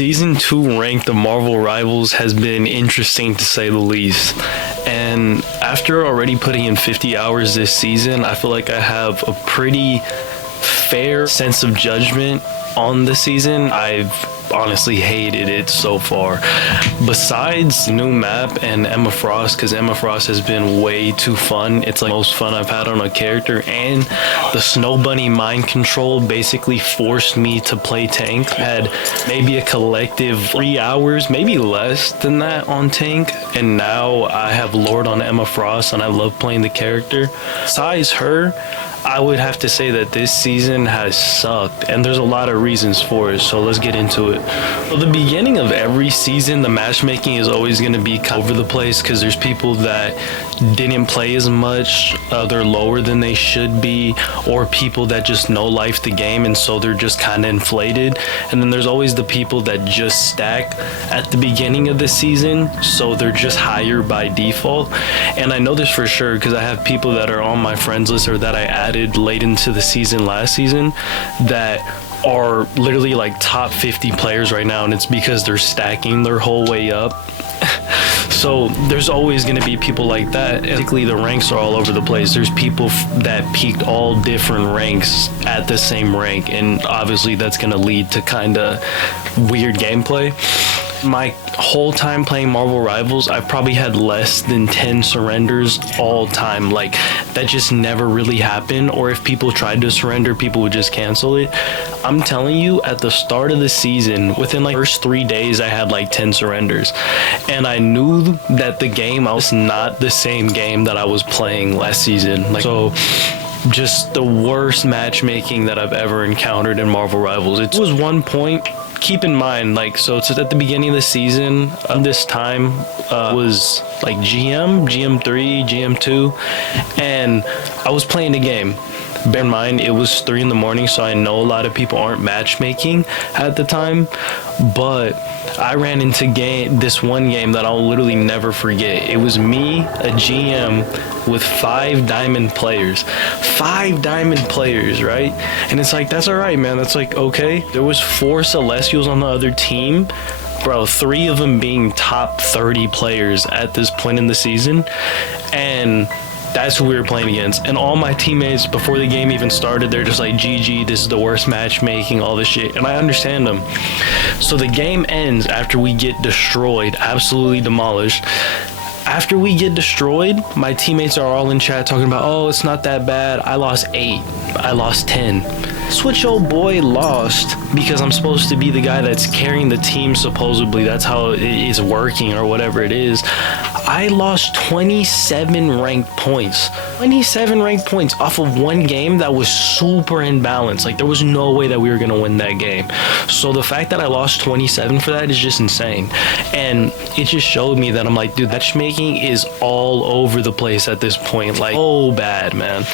Season 2 ranked of Marvel Rivals has been interesting to say the least. And after already putting in 50 hours this season, I feel like I have a pretty fair sense of judgment on the season. I've honestly hated it so far. Besides new map and Emma Frost, because Emma Frost has been way too fun. It's like the most fun I've had on a character, and the Snow Bunny mind control basically forced me to play tank. I had maybe a collective 3 hours, maybe less than that on tank, and now I have Lord on Emma Frost and I love playing the character. Besides her, I would have to say that this season has sucked, and there's a lot of reasons for it, so let's get into it. So the beginning of every season, the matchmaking is always going to be kind of over the place because there's people that didn't play as much, they're lower than they should be, or people that just know life the game and so they're just kind of inflated. And then there's always the people that just stack at the beginning of the season, so they're just higher by default. And I know this for sure because I have people that are on my friends list or that I added late into the season last season that are literally like top 50 players right now, and it's because they're stacking their whole way up. So there's always going to be people like that. Basically, the ranks are all over the place. There's people that peaked all different ranks at the same rank, and obviously that's going to lead to kind of weird gameplay. My whole time playing Marvel Rivals, I've probably had less than 10 surrenders all time. Like, that just never really happened. Or if people tried to surrender, people would just cancel it. I'm telling you, at the start of the season, within like the first 3 days, I had like 10 surrenders. And I knew that the game, I was not the same game that I was playing last season. Like, so just the worst matchmaking that I've ever encountered in Marvel Rivals. It was one point. Keep in mind, like, so it's at the beginning of the season, this time was like GM3, GM2, and I was playing the game. Bear in mind, it was 3 in the morning, so I know a lot of people aren't matchmaking at the time, but I ran into this one game that I'll literally never forget. It was me, a GM, with 5 diamond players. 5 diamond players, right? And it's like, that's all right, man. That's like, okay. There was 4 Celestials on the other team. Bro, 3 of them being top 30 players at this point in the season. And that's who we were playing against. And all my teammates, before the game even started, they're just like, GG, this is the worst matchmaking, all this shit. And I understand them. So the game ends after we get destroyed, absolutely demolished. After we get destroyed, my teammates are all in chat talking about, oh, it's not that bad. I lost 8. I lost 10. Switch old boy lost because I'm supposed to be the guy that's carrying the team, supposedly. That's how it is working or whatever it is. I lost 27 ranked points. 27 ranked points off of one game that was super imbalanced. Like, there was no way that we were going to win that game. So the fact that I lost 27 for that is just insane. And it just showed me that I'm like, dude, matchmaking is all over the place at this point. Like, oh bad, man.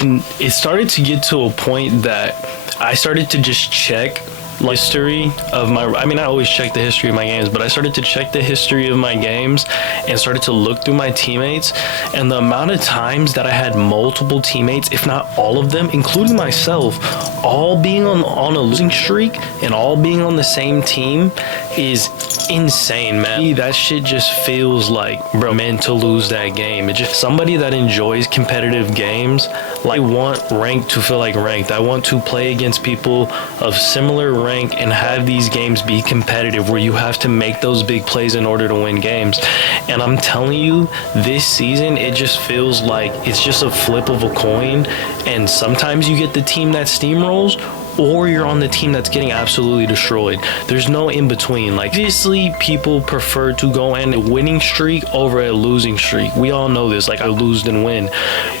And it started to get to a point that I started to just check history of my, I mean, I always check the history of my games, but I started to check the history of my games and started to look through my teammates, and the amount of times that I had multiple teammates, if not all of them, including myself, all being on a losing streak and all being on the same team is insane, man. That shit just feels like, bro, meant to lose that game. It's just somebody that enjoys competitive games. Like, I want ranked to feel like ranked. I want to play against people of similar rank and have these games be competitive where you have to make those big plays in order to win games. And I'm telling you, this season, it just feels like it's just a flip of a coin, and sometimes you get the team that steamrolls, or you're on the team that's getting absolutely destroyed. There's no in between. Like, obviously, people prefer to go in a winning streak over a losing streak. We all know this. Like, I lose than win.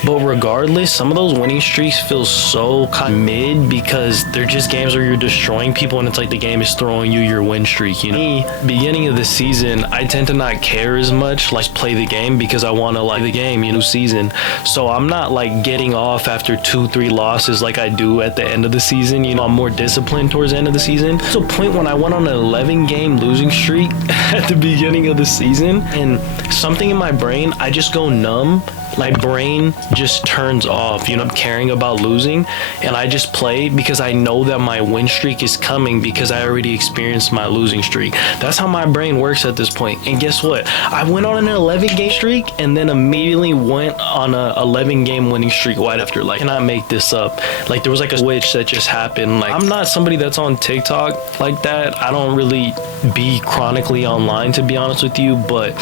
But regardless, some of those winning streaks feel so kind of mid because they're just games where you're destroying people and it's like the game is throwing you your win streak. You know, me, beginning of the season, I tend to not care as much. Like, play the game because I want to like the game, you know, season. So I'm not like getting off after 2-3 losses like I do at the end of the season. You know, I'm more disciplined towards the end of the season. There's a point when I went on an 11 game losing streak at the beginning of the season, and something in my brain, I just go numb my brain just turns off. I'm caring about losing, and I just play because I know that my win streak is coming because I already experienced my losing streak. That's how my brain works at this point. And guess what? I went on an 11 game streak and then immediately went on a 11 game winning streak right after. Like, I cannot make this up. Like, there was like a switch that just happened. Like, I'm not somebody that's on TikTok like that. I don't really be chronically online, to be honest with you, but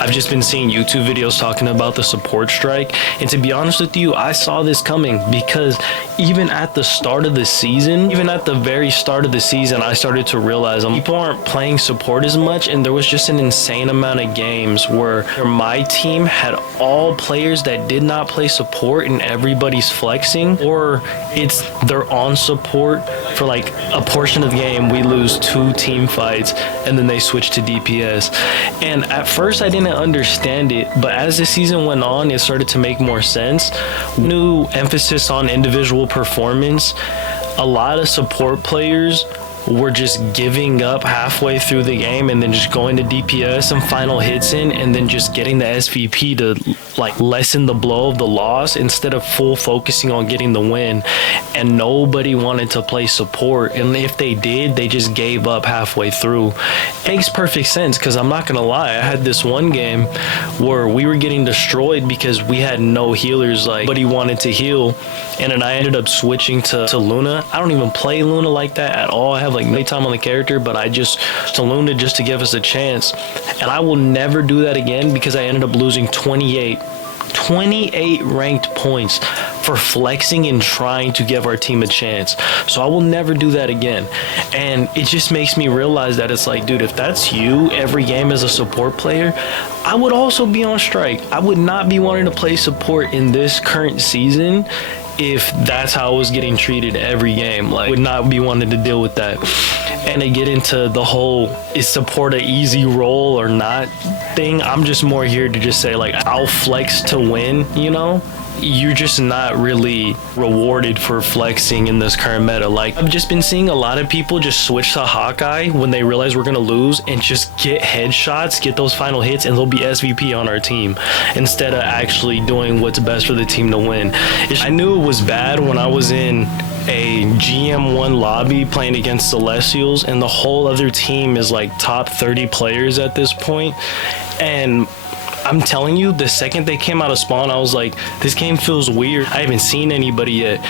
I've just been seeing YouTube videos talking about the support strike. And to be honest with you, I saw this coming because even at the start of the season, even at the very start of the season, I started to realize people aren't playing support as much. And there was just an insane amount of games where my team had all players that did not play support and everybody's flexing, or they're on support for like a portion of the game. We lose 2 team fights and then they switch to DPS. And at first I didn't understand it, but as the season went on, it started to make more sense. New emphasis on individual performance. A lot of support players were just giving up halfway through the game and then just going to DPS and final hits in, and then just getting the SVP to like lessen the blow of the loss instead of full focusing on getting the win. And nobody wanted to play support, and if they did, they just gave up halfway through. It makes perfect sense, because I'm not gonna lie, I had this one game where we were getting destroyed because we had no healers. Like, nobody wanted to heal, and then I ended up switching to Luna. I don't even play Luna like that at all. I have like no time on the character, but I just to Luna just to give us a chance. And I will never do that again because I ended up losing 28 ranked points for flexing and trying to give our team a chance. So I will never do that again. And it just makes me realize that it's like, dude, if that's you every game as a support player, I would also be on strike. I would not be wanting to play support in this current season if that's how I was getting treated every game. Like, would not be wanting to deal with that. And to get into the whole is support an easy role or not thing, I'm just more here to just say, like, I'll flex to win, you're just not really rewarded for flexing in this current meta. Like, I've just been seeing a lot of people just switch to Hawkeye when they realize we're gonna lose and just get headshots, get those final hits, and they'll be SVP on our team instead of actually doing what's best for the team to win. I knew it was bad when I was in a GM1 lobby playing against Celestials, and the whole other team is like top 30 players at this point. And I'm telling you, the second they came out of spawn, I was like, this game feels weird. I haven't seen anybody yet.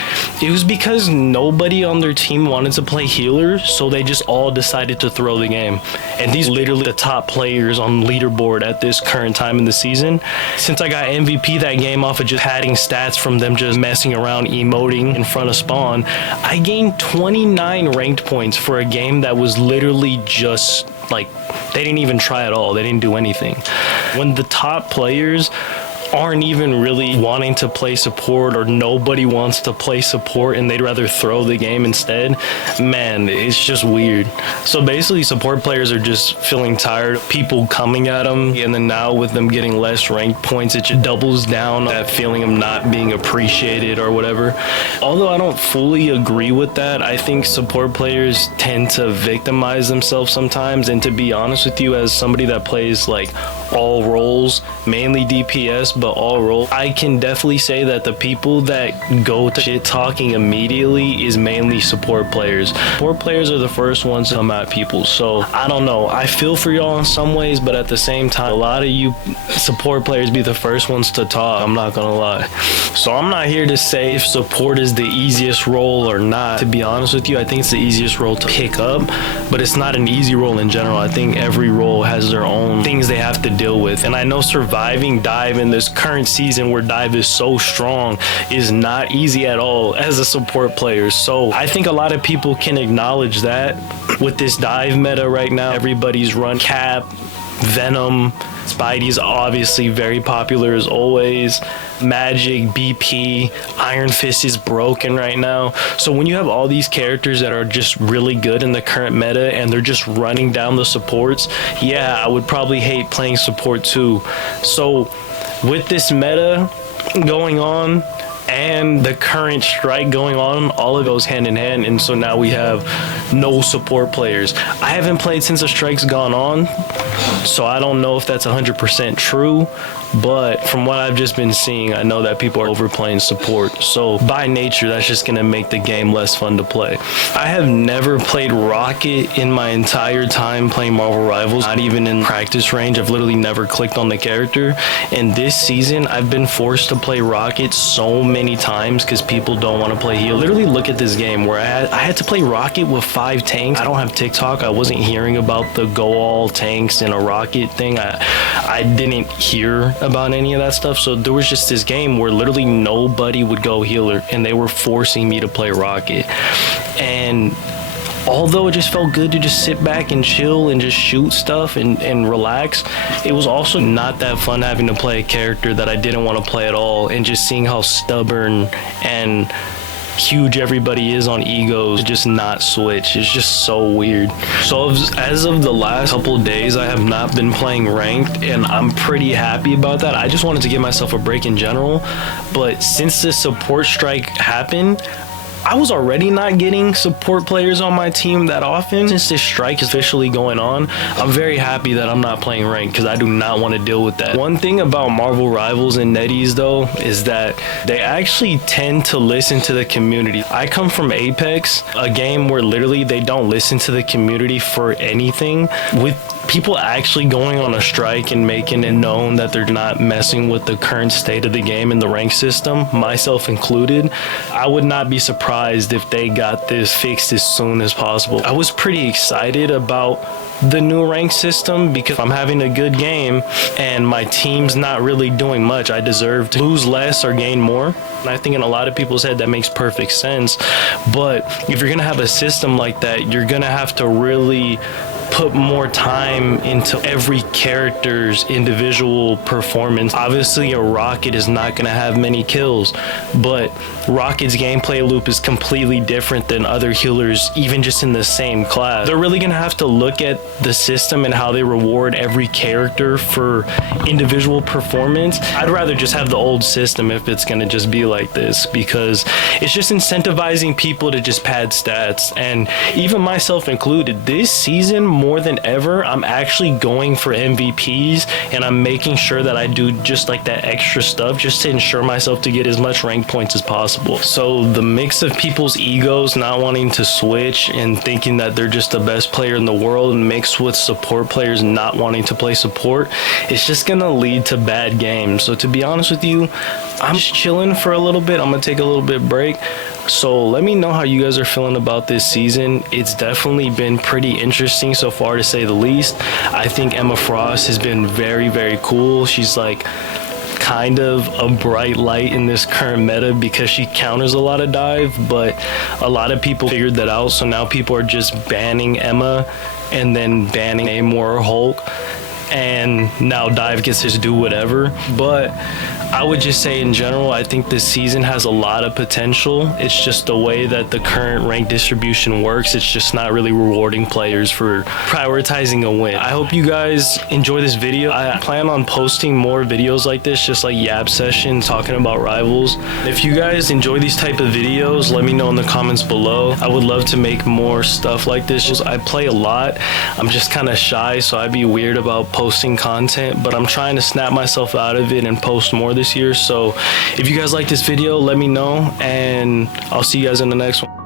It was because nobody on their team wanted to play healer, so they just all decided to throw the game. And these are literally the top players on leaderboard at this current time in the season. Since I got MVP that game off of just padding stats from them just messing around, emoting in front of spawn, I gained 29 ranked points for a game that was literally just like, they didn't even try at all. They didn't do anything. When the top players aren't even really wanting to play support, or nobody wants to play support and they'd rather throw the game instead, man, it's just weird. So basically, support players are just feeling tired of people coming at them, and then now with them getting less ranked points, it just doubles down that feeling of not being appreciated or whatever. Although I don't fully agree with that, I think support players tend to victimize themselves sometimes. And to be honest with you, as somebody that plays like all roles, mainly DPS, but all roles, I can definitely say that the people that go to shit talking immediately is mainly support players. Support players are the first ones to come at people. So I don't know, I feel for y'all in some ways, but at the same time, a lot of you support players be the first ones to talk, I'm not gonna lie. So I'm not here to say if support is the easiest role or not. To be honest with you, I think it's the easiest role to pick up, but it's not an easy role in general. I think every role has their own things they have to deal with. And I know surviving dive in this current season where dive is so strong is not easy at all as a support player. So I think a lot of people can acknowledge that with this dive meta right now. Everybody's run Cap, Venom, Spidey's obviously very popular as always, Magic, BP, Iron Fist is broken right now. So when you have all these characters that are just really good in the current meta and they're just running down the supports, yeah, I would probably hate playing support too. So with this meta going on and the current strike going on, all of those hand in hand. And so now we have no support players. I haven't played since the strike's gone on, so I don't know if that's 100% true, but from what I've just been seeing, I know that people are overplaying support. So by nature, that's just gonna make the game less fun to play. I have never played Rocket in my entire time playing Marvel Rivals, not even in practice range. I've literally never clicked on the character. And this season, I've been forced to play Rocket so many times because people don't want to play heal. Literally look at this game where I had to play Rocket with 5 tanks. I don't have TikTok. I wasn't hearing about the go all tanks and a Rocket thing. I didn't hear about any of that stuff. So there was just this game where literally nobody would go healer and they were forcing me to play Rocket. And although it just felt good to just sit back and chill and just shoot stuff and relax, it was also not that fun having to play a character that I didn't want to play at all, and just seeing how stubborn and huge everybody is on egos, just not switch. It's just so weird. So as of the last couple of days, I have not been playing ranked, and I'm pretty happy about that. I just wanted to give myself a break in general, but since this support strike happened, I was already not getting support players on my team that often. Since this strike is officially going on, I'm very happy that I'm not playing ranked because I do not want to deal with that. One thing about Marvel Rivals and NetEase though is that they actually tend to listen to the community. I come from Apex, a game where literally they don't listen to the community for anything. With people actually going on a strike and making it known that they're not messing with the current state of the game and the rank system, myself included, I would not be surprised if they got this fixed as soon as possible. I was pretty excited about the new rank system because I'm having a good game and my team's not really doing much. I deserve to lose less or gain more. And I think in a lot of people's head that makes perfect sense. But if you're gonna have a system like that, you're gonna have to really put more time into every character's individual performance. Obviously, a Rocket is not going to have many kills, but Rocket's gameplay loop is completely different than other healers, even just in the same class. They're really going to have to look at the system and how they reward every character for individual performance. I'd rather just have the old system if it's going to just be like this, because it's just incentivizing people to just pad stats. And even myself included, this season, more than ever, I'm actually going for MVPs, and I'm making sure that I do just like that extra stuff just to ensure myself to get as much rank points as possible. So the mix of people's egos not wanting to switch and thinking that they're just the best player in the world, mixed with support players not wanting to play support, it's just gonna lead to bad games. So to be honest with you, I'm just chilling for a little bit. I'm gonna take a little bit break. So let me know how you guys are feeling about this season. It's definitely been pretty interesting so far, to say the least. I think Emma Frost has been very, very cool. She's like kind of a bright light in this current meta because she counters a lot of dive, but a lot of people figured that out. So now people are just banning Emma and then banning Namor or Hulk, and now dive gets to do whatever. But I would just say in general, I think this season has a lot of potential. It's just the way that the current rank distribution works. It's just not really rewarding players for prioritizing a win. I hope you guys enjoy this video. I plan on posting more videos like this, just like Yab Session talking about Rivals. If you guys enjoy these type of videos, let me know in the comments below. I would love to make more stuff like this. I play a lot. I'm just kind of shy, so I'd be weird about posting content, but I'm trying to snap myself out of it and post more this year. So if you guys like this video, let me know, and I'll see you guys in the next one.